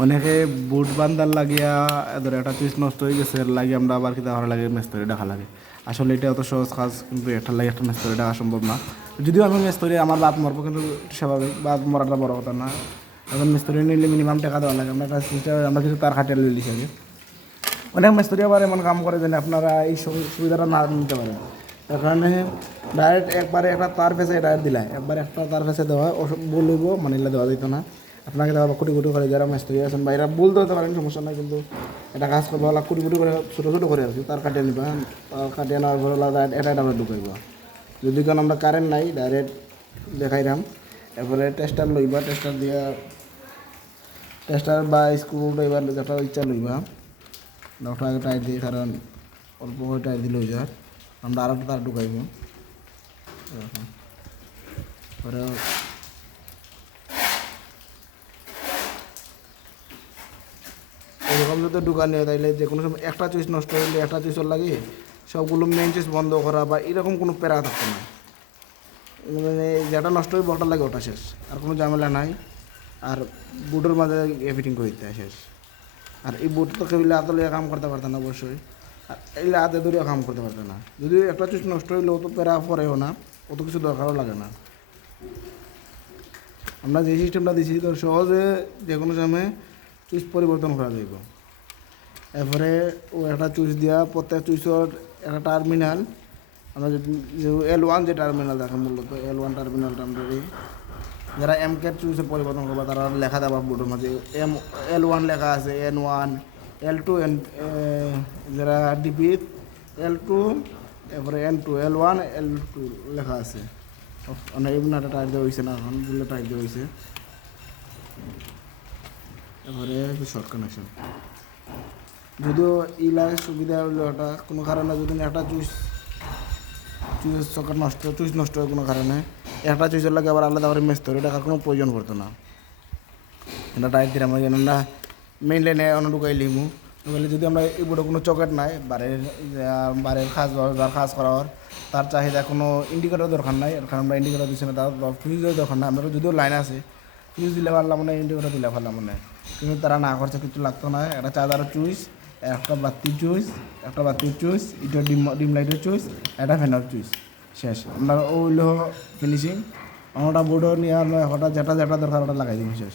অনেকে বুট বান্ধার লাগিয়া ধরে একটা চুইস নষ্ট হয়ে গেছে লাগে আমরা আবার কি দেওয়ার লাগে মেস্তরি ডাকা লাগে। আসলে এটা অত সহজ কাজ, কিন্তু একটা লাগে একটা মেস্তরি ডাকা সম্ভব না। যদিও আমি মেস্তরি আমার বাপ মরবো, কিন্তু স্বাভাবিক বাপ মরাটা বড় কথা না। এখন মিস্ত্রি নিলে মিনিমাম টাকা দেওয়া লাগে। আমরা একটা সিস্টেম আমরা কিছু তার খাটিয়ে লিখি আগে। অনেক মিস্ত্রি আবার এমন কাম করে যেন আপনারা এই সুবিধাটা না নিতে পারেন। তার কারণে ডাইরেক্ট একবারে একটা তার ফেসে ডাইরেক্ট দিলাই, একবার একটা তার ফেসে দেওয়া ওসব বলব মানিলে দেওয়া যেত না। আপনাকে দেওয়া কোটি কোটি করে যারা মিস্ত্রি আছেন বা এরা বলতে হতে পারেন, সমস্যা নাই, কিন্তু এটা কাজ করবো ওলা কোটি কোটি করে ছোটো ছোটো করে আর কি তার কাটিয়ে নিবা। তার কাটিয়ে নেওয়ার পরে ওলা এটা আমরা ঢুকাইব। যদি কারণ আমরা কারেন্ট নাই ডাইরেক্ট দেখাইলাম। এরপরে টেস্টার লইবা, টেস্টার দিয়া টেস্টার বা স্ক্রু ড্রাইভার যেটা ইচ্ছা লইবা ওটা আগে টাইট দিই, কারণ অল্প করে টাইট দিলে হয়ে যায়। আমরা আরও তার ঢুকাইব। পরে এরকম যদি ঢুকানি হয় তাইলে যে কোনো সময় একটা চুইস নষ্ট হইলে একটা চুইসর লাগে সবগুলো মেন চুইস বন্ধ করা বা এরকম কোনো প্যারা থাকতো না। মানে যেটা নষ্ট হয়ে ওটা লাগে ওটা শেষ, আর কোনো ঝামেলা নাই। আর বুটের মাঝে ফিটিং করে দিতে হয় শেষ। আর এই বুট তো কেবিলে হাতে লিয়ে কাম করতে পারতেন না অবশ্যই, আর এগুলো হাতে ধরেও কাম করতে পারতেন না। যদি একটা চুইস নষ্ট হইলেও তো প্যারা পরেও না, অত কিছু দরকারও লাগে না। আমরা যে সিস্টেমটা দিচ্ছি তো সহজে যে কোনো সময় চুইস পরিবর্তন করা যাইব। এরপরে ও একটা চুইস দেওয়া, প্রত্যেক চুইসর একটা টার্মিনাল, আমরা যে L1 যে টার্মিনাল দেখেন মূলত L1 টার্মিনালটা আমরা যারা M-কে চুইসে পরিবর্তন করবা তারা লেখা দেওয়া বোর্ডের মাঝে L1 লেখা আছে, N1 L2 যারা ডিপি L2, এরপরে N2 L1 L2 লেখা আছে। মানে এমন একটা টাইপ দেওয়া হয়েছে না, এখন বুলে টাইপ দেওয়া হয়েছে। এরপরে শর্ট কানেকশন, যদিও ইলার সুবিধা হলো এটা কোনো কারণে যদি একটা চুইস সকেট নষ্ট চুইস নষ্ট হয় কোনো কারণে একটা চুইসের লাগে আবার আলাদা করে মেস্তরি টাকার কোনো প্রয়োজন পড়তো না। এটা টাইট দিলাম আমরা মেইন লাইনে অন্য ঢুকাই লিমু ঢুকাইলে যদি আমরা এই বোর্ডে কোনো চকেট নাই বারের কাজ করার তার চাহিদা কোনো ইন্ডিকেটর দরকার নাই, কারণ আমরা ইন্ডিকেটর দিচ্ছি না, তার ফিউজের দরকার নাই। আমরা যদিও লাইন আছে ফিউজ দিলে পারলাম মানে ইন্ডিকেটর দিলে পারলাম মানে, কিন্তু তারা না করছে কিছু লাগতো না। একটা চার্জারের চুইস, একটা বাতির চুইস, এটা ডিম লাইটের চুইস, একটা ফ্যানের চুইস, শেষ। আমরা ওইলো ফিনিশিং। আমরা বোর্ডও নিয়ে হঠাৎ যেটা দরকার ওটা লাগাই দিব শেষ।